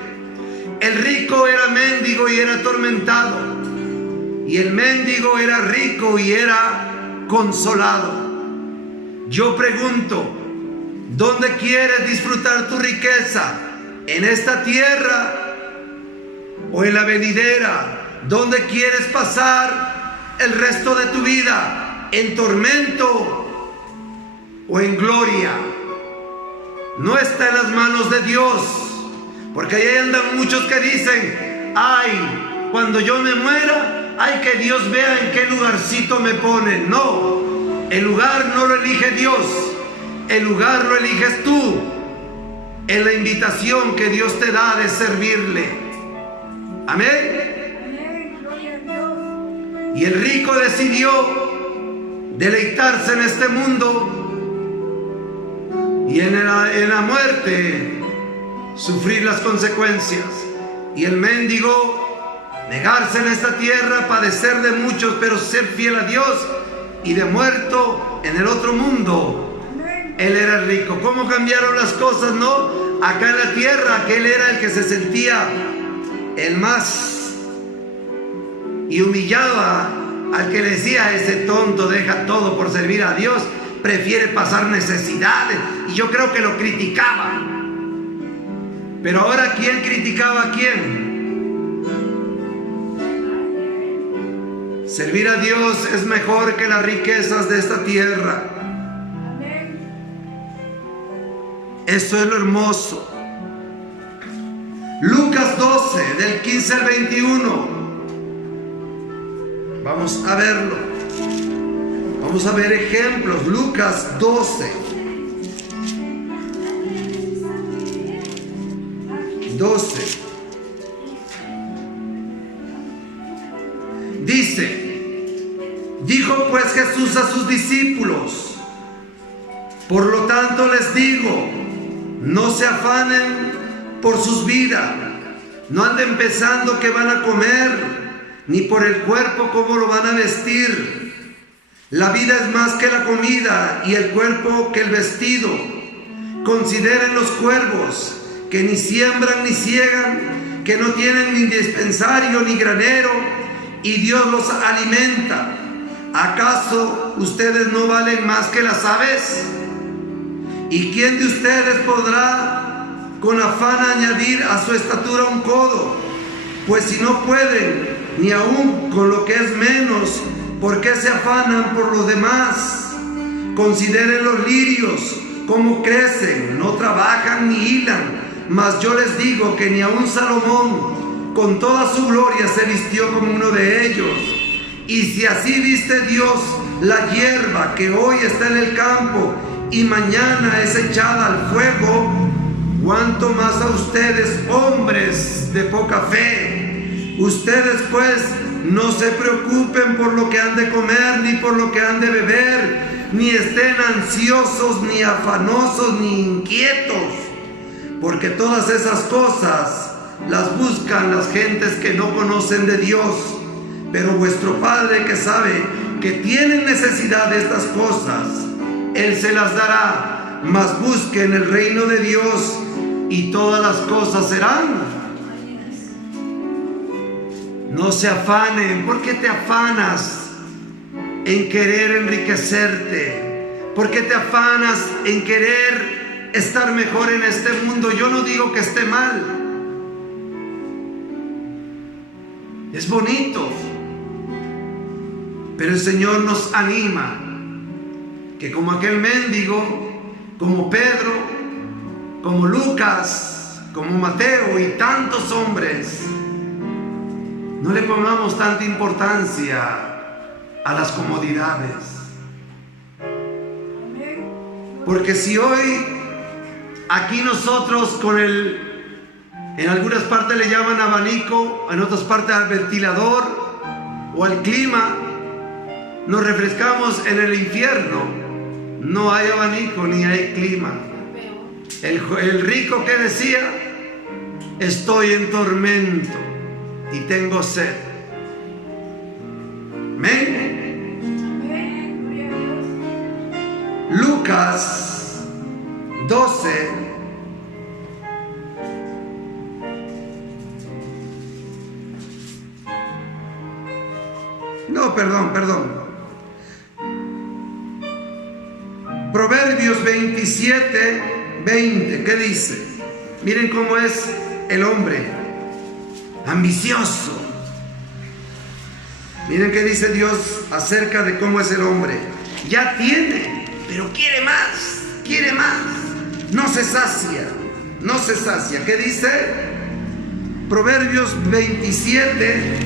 El rico era mendigo y era atormentado, y el mendigo era rico y era consolado. Yo pregunto, ¿dónde quieres disfrutar tu riqueza? ¿En esta tierra o en la venidera? ¿Dónde quieres pasar el resto de tu vida? ¿En tormento o en gloria? No está en las manos de Dios, porque ahí andan muchos que dicen: ay, cuando yo me muera, ay, que Dios vea en qué lugarcito me pone. No, el lugar no lo elige Dios, el lugar lo eliges tú, en la invitación que Dios te da de servirle. Amén. Y el rico decidió deleitarse en este mundo y en la muerte sufrir las consecuencias. Y el mendigo negarse en esta tierra, padecer de muchos, pero ser fiel a Dios. Y de muerto en el otro mundo, él era el rico. ¿Cómo cambiaron las cosas, no? Acá en la tierra, que él era el que se sentía el más, y humillaba al que le decía: ese tonto deja todo por servir a Dios, prefiere pasar necesidades. Y yo creo que lo criticaba. Pero ahora, ¿quién criticaba a quién? Servir a Dios es mejor que las riquezas de esta tierra. Eso es lo hermoso. Lucas 12, del 15 al 21. Vamos a verlo. Vamos a ver ejemplos. Lucas 12. 12. Dijo pues Jesús a sus discípulos: por lo tanto les digo, no se afanen por sus vidas, no anden pensando qué van a comer, ni por el cuerpo cómo lo van a vestir. La vida es más que la comida y el cuerpo que el vestido. Consideren los cuervos, que ni siembran ni ciegan, que no tienen ni dispensario ni granero, y Dios los alimenta. ¿Acaso ustedes no valen más que las aves? ¿Y quién de ustedes podrá con afán añadir a su estatura un codo? Pues si no pueden, ni aun con lo que es menos, ¿por qué se afanan por los demás? Consideren los lirios, cómo crecen, no trabajan ni hilan, mas yo les digo que ni aun Salomón, con toda su gloria, se vistió como uno de ellos. Y si así viste Dios la hierba que hoy está en el campo y mañana es echada al fuego, ¿cuánto más a ustedes, hombres de poca fe? Ustedes pues no se preocupen por lo que han de comer, ni por lo que han de beber, ni estén ansiosos, ni afanosos, ni inquietos, porque todas esas cosas las buscan las gentes que no conocen de Dios. Pero vuestro Padre, que sabe que tienen necesidad de estas cosas, Él se las dará. Mas busquen el reino de Dios y todas las cosas serán. No se afanen. ¿Por qué te afanas en querer enriquecerte? ¿Por qué te afanas en querer estar mejor en este mundo? Yo no digo que esté mal. Es bonito. Pero el Señor nos anima que como aquel mendigo, como Pedro, como Lucas, como Mateo y tantos hombres, no le pongamos tanta importancia a las comodidades. Porque si hoy aquí nosotros en algunas partes le llaman abanico, en otras partes al ventilador o al clima, nos refrescamos, en el infierno no hay abanico ni hay clima. El rico que decía: estoy en tormento y tengo sed. Amén. Lucas 12. No, perdón. Proverbios 27, 20. ¿Qué dice? Miren cómo es el hombre ambicioso. Miren qué dice Dios acerca de cómo es el hombre. Ya tiene, pero quiere más, quiere más. No se sacia, no se sacia. ¿Qué dice? Proverbios 27,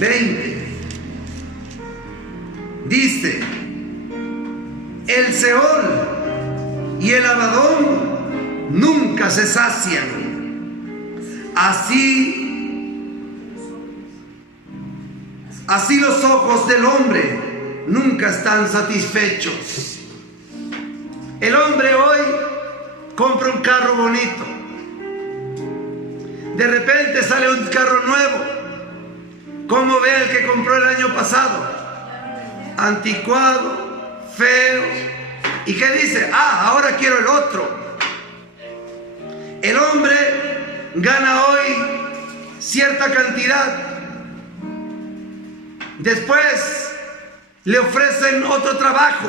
20. Dice: el Seol y el Abadón nunca se sacian. Así los ojos del hombre nunca están satisfechos. El hombre hoy compra un carro bonito. De repente sale un carro nuevo. ¿Cómo ve el que compró el año pasado? Anticuado, feo. ¿Y qué dice? Ahora quiero el otro. El hombre gana hoy cierta cantidad. Después le ofrecen otro trabajo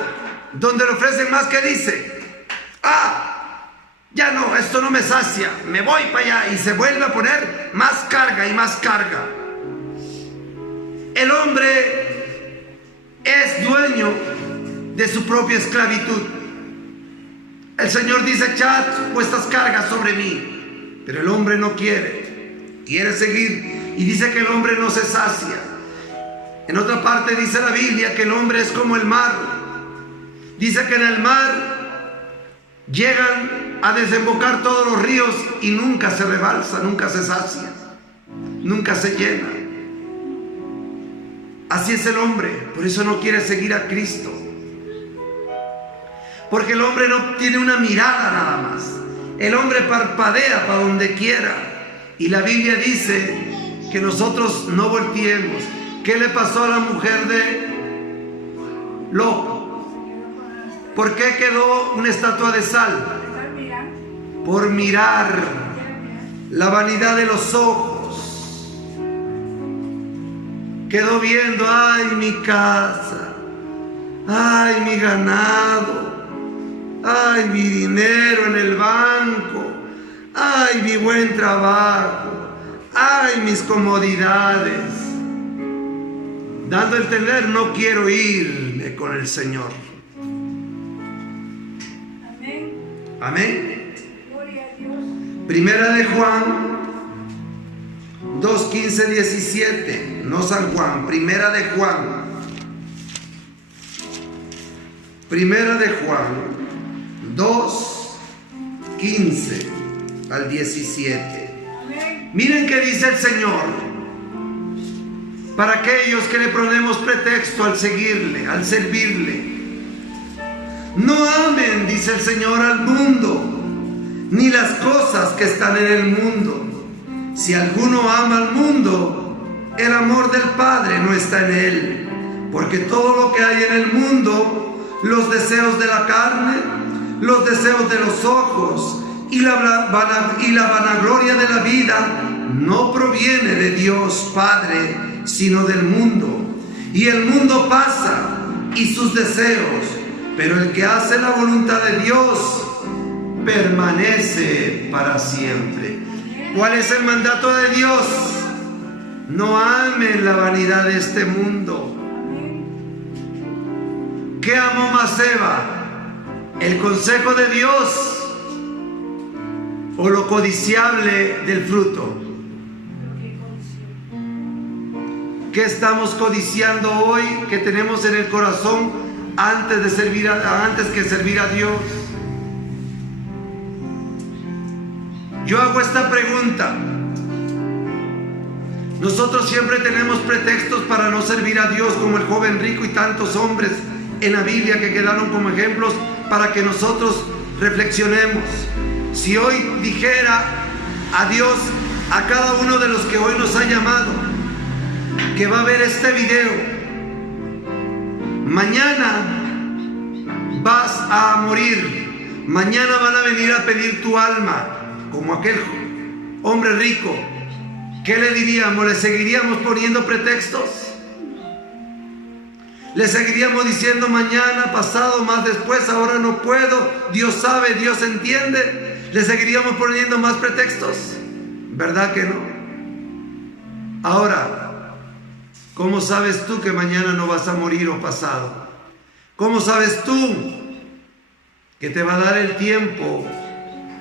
donde le ofrecen más. ¿Qué dice? Ya no, esto no me sacia, me voy para allá, y se vuelve a poner más carga y más carga. El hombre es dueño de su propia esclavitud. El Señor dice: echad vuestras cargas sobre mí. Pero el hombre no quiere seguir, y dice que el hombre no se sacia. En otra parte dice la Biblia que el hombre es como el mar. Dice que en el mar llegan a desembocar todos los ríos y nunca se rebalsa, nunca se sacia, nunca se llena. Así es el hombre, por eso no quiere seguir a Cristo. Porque el hombre no tiene una mirada nada más. El hombre parpadea para donde quiera. Y la Biblia dice que nosotros no volteemos. ¿Qué le pasó a la mujer de Lot? ¿Por qué quedó una estatua de sal? Por mirar la vanidad de los ojos. Quedó viendo, ay, mi casa, ay, mi ganado, ay, mi dinero en el banco, ay, mi buen trabajo, ay, mis comodidades. Dando a entender, no quiero irme con el Señor. Amén. Amén. Gloria a Dios. Primera de Juan 2, 15, 17. No San Juan, Primera de Juan. Primera de Juan 2, 15 al 17. Amén. Miren qué dice el Señor. Para aquellos que le ponemos pretexto al seguirle, al servirle. No amen, dice el Señor, al mundo, ni las cosas que están en el mundo. Si alguno ama al mundo, el amor del Padre no está en él. Porque todo lo que hay en el mundo, los deseos de la carne, los deseos de los ojos y la vanagloria de la vida, no proviene de Dios Padre, sino del mundo. Y el mundo pasa y sus deseos, pero el que hace la voluntad de Dios permanece para siempre. ¿Cuál es el mandato de Dios? No amen la vanidad de este mundo. ¿Qué amó más Eva? ¿El consejo de Dios o lo codiciable del fruto? ¿Qué estamos codiciando hoy que tenemos en el corazón antes que servir a Dios? Yo hago esta pregunta. Nosotros siempre tenemos pretextos para no servir a Dios, como el joven rico y tantos hombres en la Biblia que quedaron como ejemplos para que nosotros reflexionemos. Si hoy dijera a Dios, a cada uno de los que hoy nos ha llamado, que va a ver este video, mañana vas a morir, mañana van a venir a pedir tu alma, como aquel hombre rico, ¿qué le diríamos? ¿Le seguiríamos poniendo pretextos? ¿Le seguiríamos diciendo mañana, pasado, más después, ahora no puedo, Dios sabe, Dios entiende? ¿Le seguiríamos poniendo más pretextos? ¿Verdad que no? Ahora, ¿cómo sabes tú que mañana no vas a morir o pasado? ¿Cómo sabes tú que te va a dar el tiempo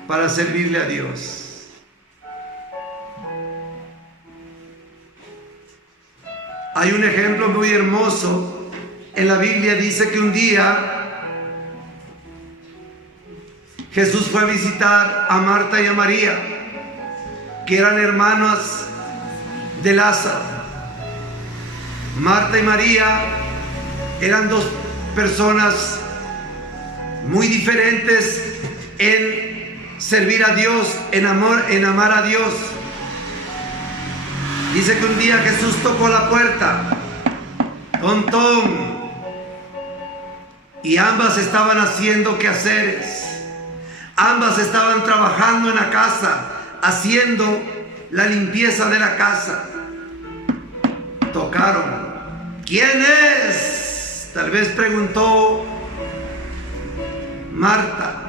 para servirle a Dios? Hay un ejemplo muy hermoso. En la Biblia dice que un día Jesús fue a visitar a Marta y a María, que eran hermanas de Lázaro. Marta y María eran dos personas muy diferentes en servir a Dios, en amar a Dios. Dice que un día Jesús tocó la puerta, tontón, y ambas estaban haciendo quehaceres, ambas estaban trabajando en la casa, haciendo la limpieza de la casa. Tocaron. ¿Quién es? Tal vez preguntó Marta.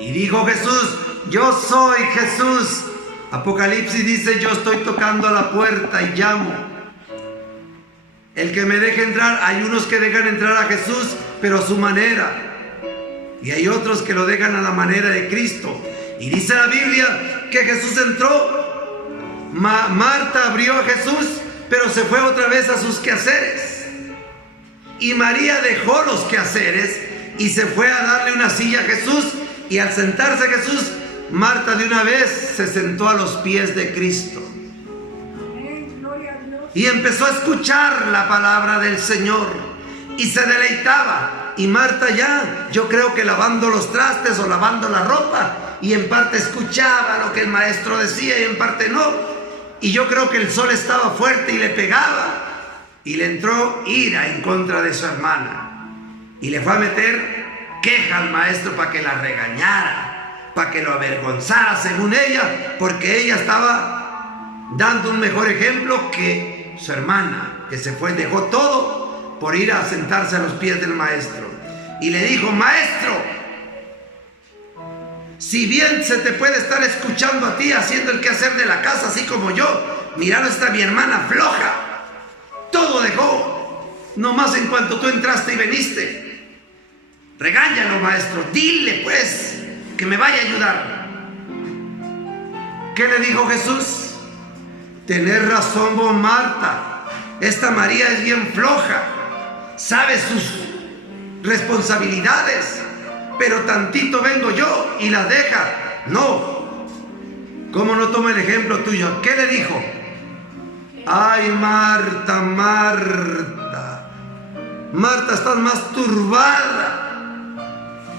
Y dijo Jesús, yo soy Jesús. Apocalipsis dice, yo estoy tocando a la puerta y llamo. El que me deje entrar, hay unos que dejan entrar a Jesús, pero a su manera. Y hay otros que lo dejan a la manera de Cristo. Y dice la Biblia que Jesús entró. Marta abrió a Jesús, pero se fue otra vez a sus quehaceres. Y María dejó los quehaceres y se fue a darle una silla a Jesús. Y al sentarse Jesús, Marta de una vez se sentó a los pies de Cristo. Gloria a Dios. y empezó a escuchar la palabra del Señor y se deleitaba. Y Marta ya, yo creo que lavando los trastes o lavando la ropa, y en parte escuchaba lo que el maestro decía y en parte no. Y yo creo que el sol estaba fuerte y le pegaba, y le entró ira en contra de su hermana y le fue a meter queja al maestro para que la regañara, para que lo avergonzara según ella, porque ella estaba dando un mejor ejemplo que su hermana, que se fue, dejó todo por ir a sentarse a los pies del maestro. Y le dijo: maestro, si bien se te puede estar escuchando a ti haciendo el quehacer de la casa, así como yo, mira, no está mi hermana floja, todo dejó, nomás en cuanto tú entraste y viniste. Regáñalo, maestro, dile pues que me vaya a ayudar. ¿Qué le dijo Jesús? Tenés razón vos, Marta, esta María es bien floja, sabe sus responsabilidades, pero tantito vengo yo y la deja. No, ¿cómo no toma el ejemplo tuyo? ¿Qué le dijo? Ay, Marta, Marta, Marta, estás más turbada.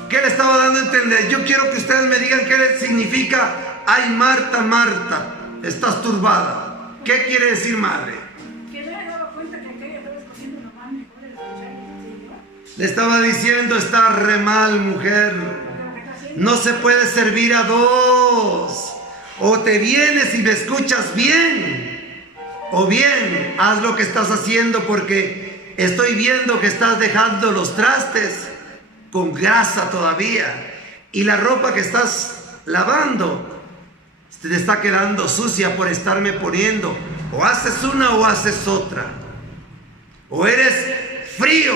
¿Qué le estaba dando a entender? Yo quiero que ustedes me digan qué le significa: ay, Marta, Marta, estás turbada. ¿Qué quiere decir, madre? Que no le daba cuenta que aquella estaba escogiendo lo más mejor de la muchacha. Le estaba diciendo: estás re mal, mujer. No se puede servir a dos. O te vienes y me escuchas bien, o bien haz lo que estás haciendo, porque estoy viendo que estás dejando los trastes con grasa todavía, y la ropa que estás lavando te está quedando sucia por estarme poniendo. O haces una o haces otra. O eres frío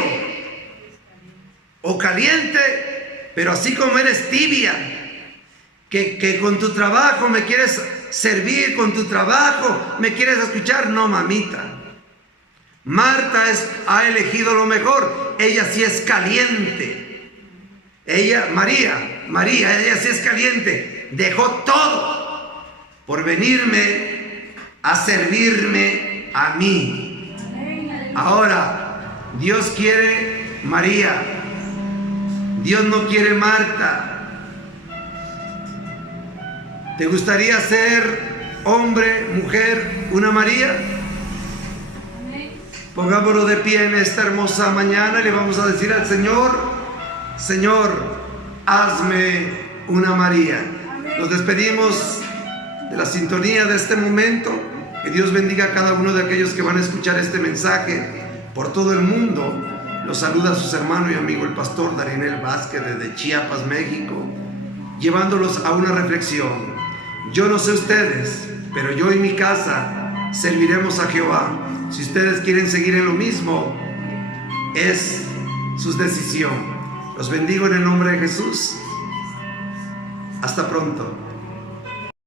o caliente, pero así como eres tibia, que con tu trabajo me quieres servir, con tu trabajo me quieres escuchar. No, mamita. Marta ha elegido lo mejor. Ella sí es caliente. Ella, María, ella sí es caliente. Dejó todo por venirme a servirme a mí. Ahora, Dios quiere María. Dios no quiere Marta. ¿Te gustaría ser hombre, mujer, una María? Pongámonos de pie en esta hermosa mañana y le vamos a decir al Señor: Señor, hazme una María. Nos despedimos de la sintonía de este momento. Que Dios bendiga a cada uno de aquellos que van a escuchar este mensaje por todo el mundo. Los saluda su hermano y amigo el pastor Darinel Vázquez desde Chiapas, México, llevándolos a una reflexión. Yo no sé ustedes, pero yo y mi casa serviremos a Jehová. Si ustedes quieren seguir en lo mismo, es su decisión. Los bendigo en el nombre de Jesús. Hasta pronto.